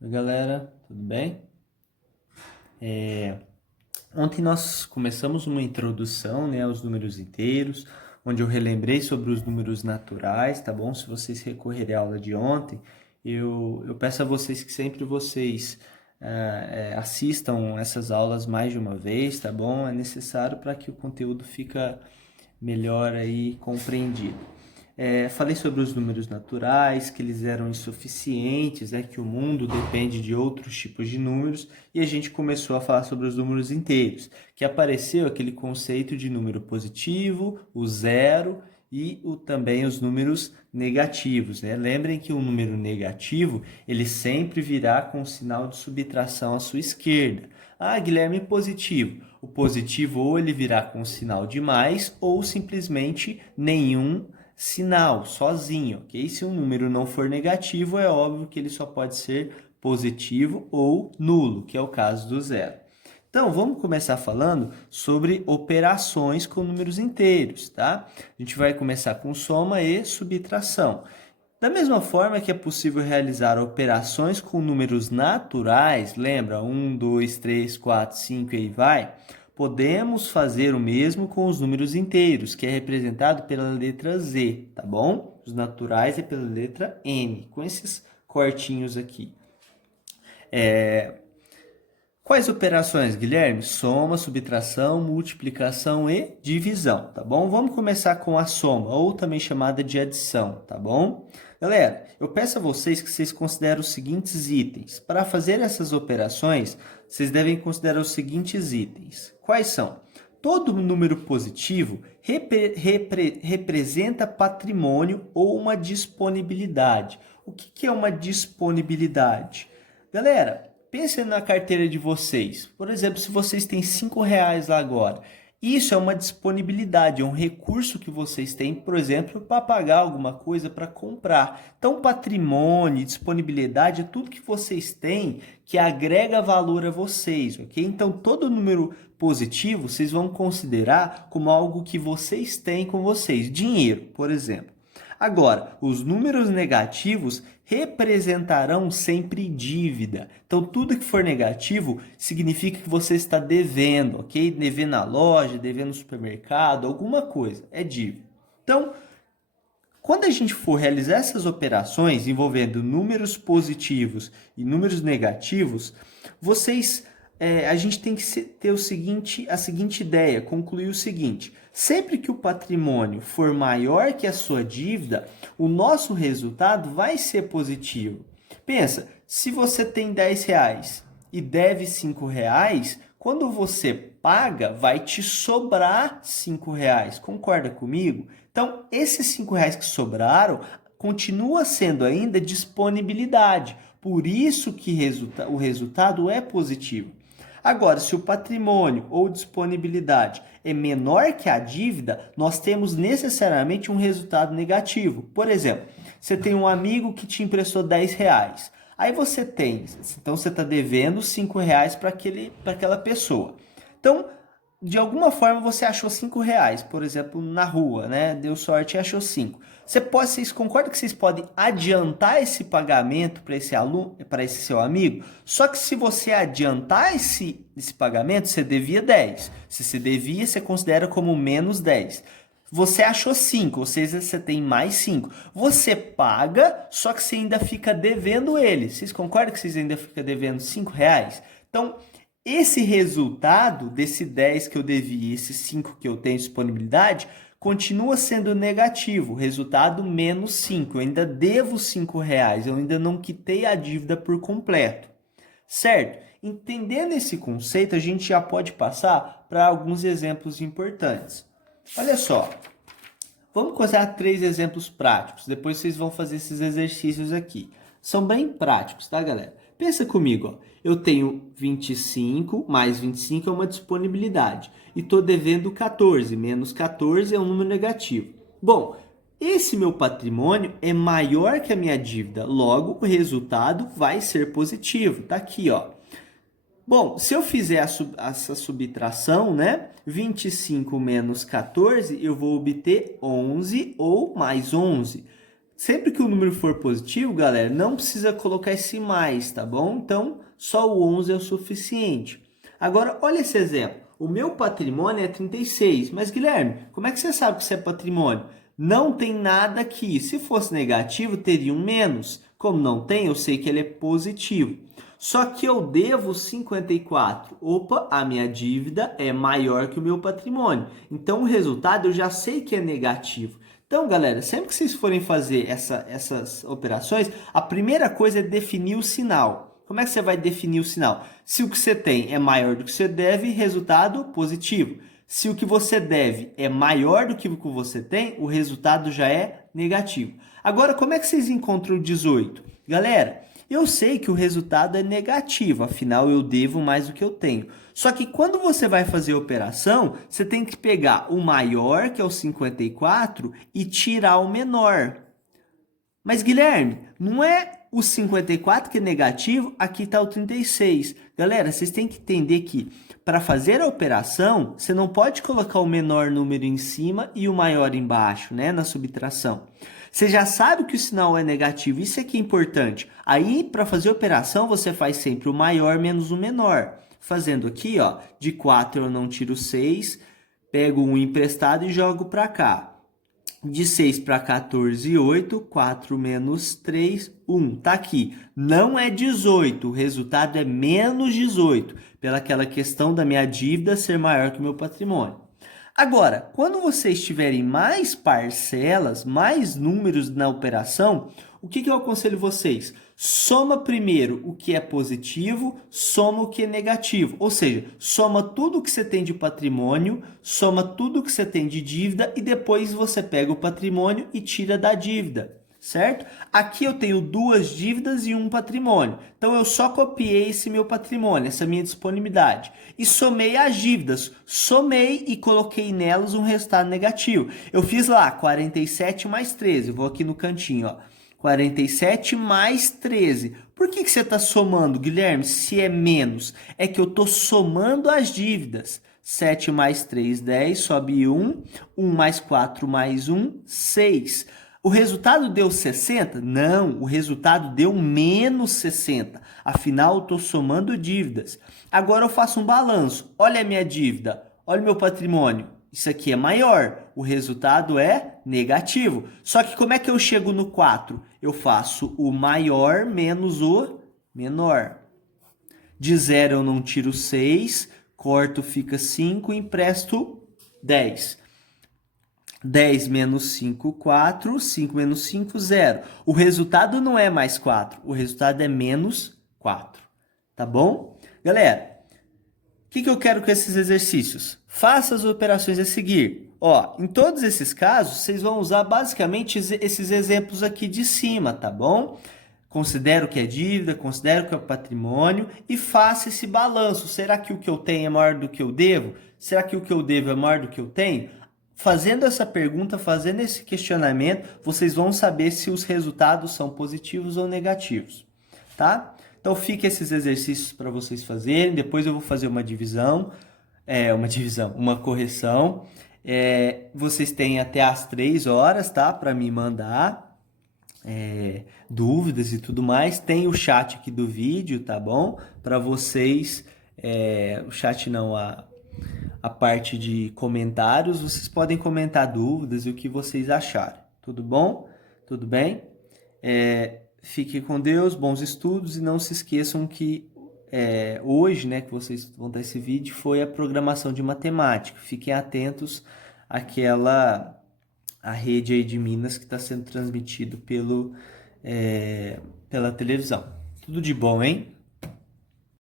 Oi, galera, tudo bem? Ontem nós começamos uma introdução, né, aos números inteiros, onde eu relembrei sobre os números naturais, tá bom? Se vocês recorrerem à aula de ontem, eu peço a vocês que sempre vocês assistam essas aulas mais de uma vez, tá bom? É necessário para que o conteúdo fica melhor aí compreendido. Falei sobre os números naturais, que eles eram insuficientes, que o mundo depende de outros tipos de números, e a gente começou a falar sobre os números inteiros, que apareceu aquele conceito de número positivo, o zero e também os números negativos, né? Lembrem que o número negativo, ele sempre virá com o sinal de subtração à sua esquerda. Ah, Guilherme, positivo. O positivo ou ele virá com o sinal de mais ou simplesmente nenhum sinal, sozinho, ok? Se um número não for negativo, é óbvio que ele só pode ser positivo ou nulo, que é o caso do zero. Então, vamos começar falando sobre operações com números inteiros, tá? A gente vai começar com soma e subtração. Da mesma forma que é possível realizar operações com números naturais, lembra? 1, 2, 3, 4, 5 e aí vai. Podemos fazer o mesmo com os números inteiros, que é representado pela letra Z, tá bom? Os naturais é pela letra N, com esses cortinhos aqui. Quais operações, Guilherme? Soma, subtração, multiplicação e divisão, tá bom? Vamos começar com a soma, ou também chamada de adição, tá bom? Galera, eu peço a vocês que vocês considerem os seguintes itens. Para fazer essas operações, vocês devem considerar os seguintes itens. Quais são? Todo número positivo representa patrimônio ou uma disponibilidade. O que é uma disponibilidade? Galera, pense na carteira de vocês. Por exemplo, se vocês têm R$ 5 lá agora, isso é uma disponibilidade, é um recurso que vocês têm, por exemplo, para pagar alguma coisa, para comprar. Então, patrimônio, disponibilidade é tudo que vocês têm que agrega valor a vocês, ok? Então, todo número positivo vocês vão considerar como algo que vocês têm com vocês. Dinheiro, por exemplo. Agora, os números negativos representarão sempre dívida. Então, tudo que for negativo significa que você está devendo, ok? Devendo na loja, devendo no supermercado, alguma coisa, é dívida. Então, quando a gente for realizar essas operações envolvendo números positivos e números negativos, a gente tem que ter a seguinte ideia, concluir o seguinte: sempre que o patrimônio for maior que a sua dívida, o nosso resultado vai ser positivo. Pensa, se você tem R$ 10 e deve R$ 5, quando você paga, vai te sobrar R$ 5. Concorda comigo? Então, esses R$ 5 que sobraram continua sendo ainda disponibilidade. Por isso que o resultado é positivo. Agora, se o patrimônio ou disponibilidade é menor que a dívida, nós temos necessariamente um resultado negativo. Por exemplo, você tem um amigo que te emprestou R$ 10. Aí então você está devendo R$ 5 para aquela pessoa. Então, de alguma forma você achou R$ 5, por exemplo, na rua, né? Deu sorte e achou 5. Vocês concordam que vocês podem adiantar esse pagamento para esse aluno, para esse seu amigo? Só que se você adiantar esse pagamento, você devia 10. Se você devia, você considera como menos 10. Você achou 5, ou seja, você tem mais 5. Você paga, só que você ainda fica devendo ele. Vocês concordam que vocês ainda ficam devendo R$ 5? Então, esse resultado desse 10 que eu devi e esse 5 que eu tenho disponibilidade continua sendo negativo, resultado menos 5. Eu ainda devo R$ 5, eu ainda não quitei a dívida por completo, certo? Entendendo esse conceito, a gente já pode passar para alguns exemplos importantes. Olha só, vamos considerar 3 exemplos práticos, depois vocês vão fazer esses exercícios aqui. São bem práticos, tá, galera? Pensa comigo, ó. Eu tenho 25, mais 25 é uma disponibilidade. E estou devendo 14, menos 14 é um número negativo. Bom, esse meu patrimônio é maior que a minha dívida, logo o resultado vai ser positivo. Tá aqui, ó. Bom, se eu fizer essa subtração, né? 25 menos 14, eu vou obter 11 ou mais 11. Sempre que o número for positivo, galera, não precisa colocar esse mais, tá bom? Então, só o 11 é o suficiente. Agora, olha esse exemplo. O meu patrimônio é 36, mas Guilherme, como é que você sabe que isso é patrimônio? Não tem nada aqui. Se fosse negativo, teria um menos. Como não tem, eu sei que ele é positivo. Só que eu devo 54. Opa, a minha dívida é maior que o meu patrimônio. Então, o resultado eu já sei que é negativo. Então, galera, sempre que vocês forem fazer essas operações, a primeira coisa é definir o sinal. Como é que você vai definir o sinal? Se o que você tem é maior do que você deve, resultado positivo. Se o que você deve é maior do que o que você tem, o resultado já é negativo. Agora, como é que vocês encontram o 18? Galera, eu sei que o resultado é negativo, afinal eu devo mais do que eu tenho. Só que quando você vai fazer a operação, você tem que pegar o maior, que é o 54, e tirar o menor. Mas, Guilherme, não é o 54 que é negativo, aqui está o 36. Galera, vocês têm que entender que para fazer a operação, você não pode colocar o menor número em cima e o maior embaixo, né, na subtração. Você já sabe que o sinal é negativo, isso é que é importante. Aí, para fazer a operação, você faz sempre o maior menos o menor. Fazendo aqui, ó, de 4 eu não tiro 6, pego um emprestado e jogo para cá. De 6 para 14, 8, 4 menos 3, 1. Tá aqui. Não é 18, o resultado é menos 18, pelaquela questão da minha dívida ser maior que o meu patrimônio. Agora, quando vocês tiverem mais parcelas, mais números na operação, o que eu aconselho vocês? Soma primeiro o que é positivo, soma o que é negativo. Ou seja, soma tudo que você tem de patrimônio, soma tudo que você tem de dívida e depois você pega o patrimônio e tira da dívida. Certo? Aqui eu tenho duas dívidas e um patrimônio. Então eu só copiei esse meu patrimônio, essa minha disponibilidade. E somei as dívidas. Somei e coloquei nelas um resultado negativo. Eu fiz lá 47 mais 13. Eu vou aqui no cantinho, ó. 47 mais 13. Por que você está somando, Guilherme, se é menos? É que eu estou somando as dívidas. 7 mais 3, 10, sobe 1. 1 mais 4 mais 1, 6. O resultado deu 60? Não, o resultado deu menos 60. Afinal, eu estou somando dívidas. Agora eu faço um balanço. Olha a minha dívida, olha o meu patrimônio. Isso aqui é maior. O resultado é negativo. Só que como é que eu chego no 4? Eu faço o maior menos o menor. De 0 eu não tiro 6, corto fica 5, empresto 10. 10 menos 5, 4. 5 menos 5, 0. O resultado não é mais 4. O resultado é menos 4. Tá bom? Galera, o que eu quero com esses exercícios? Faça as operações a seguir. Ó, em todos esses casos, vocês vão usar basicamente esses exemplos aqui de cima, tá bom? Considero que é dívida, considero que é patrimônio e faça esse balanço. Será que o que eu tenho é maior do que eu devo? Será que o que eu devo é maior do que eu tenho? Fazendo essa pergunta, fazendo esse questionamento, vocês vão saber se os resultados são positivos ou negativos, tá? Então, fica esses exercícios para vocês fazerem. Depois eu vou fazer uma uma correção. Vocês têm até às 3 horas, tá? Para me mandar dúvidas e tudo mais. Tem o chat aqui do vídeo, tá bom? Para vocês, o chat não, a parte de comentários, vocês podem comentar dúvidas e o que vocês acharem. Tudo bom? Tudo bem? Fiquem com Deus, bons estudos e não se esqueçam que hoje, né, que vocês vão ter esse vídeo, foi a programação de matemática. Fiquem atentos àquela a rede aí de Minas que está sendo transmitido pela televisão. Tudo de bom, hein?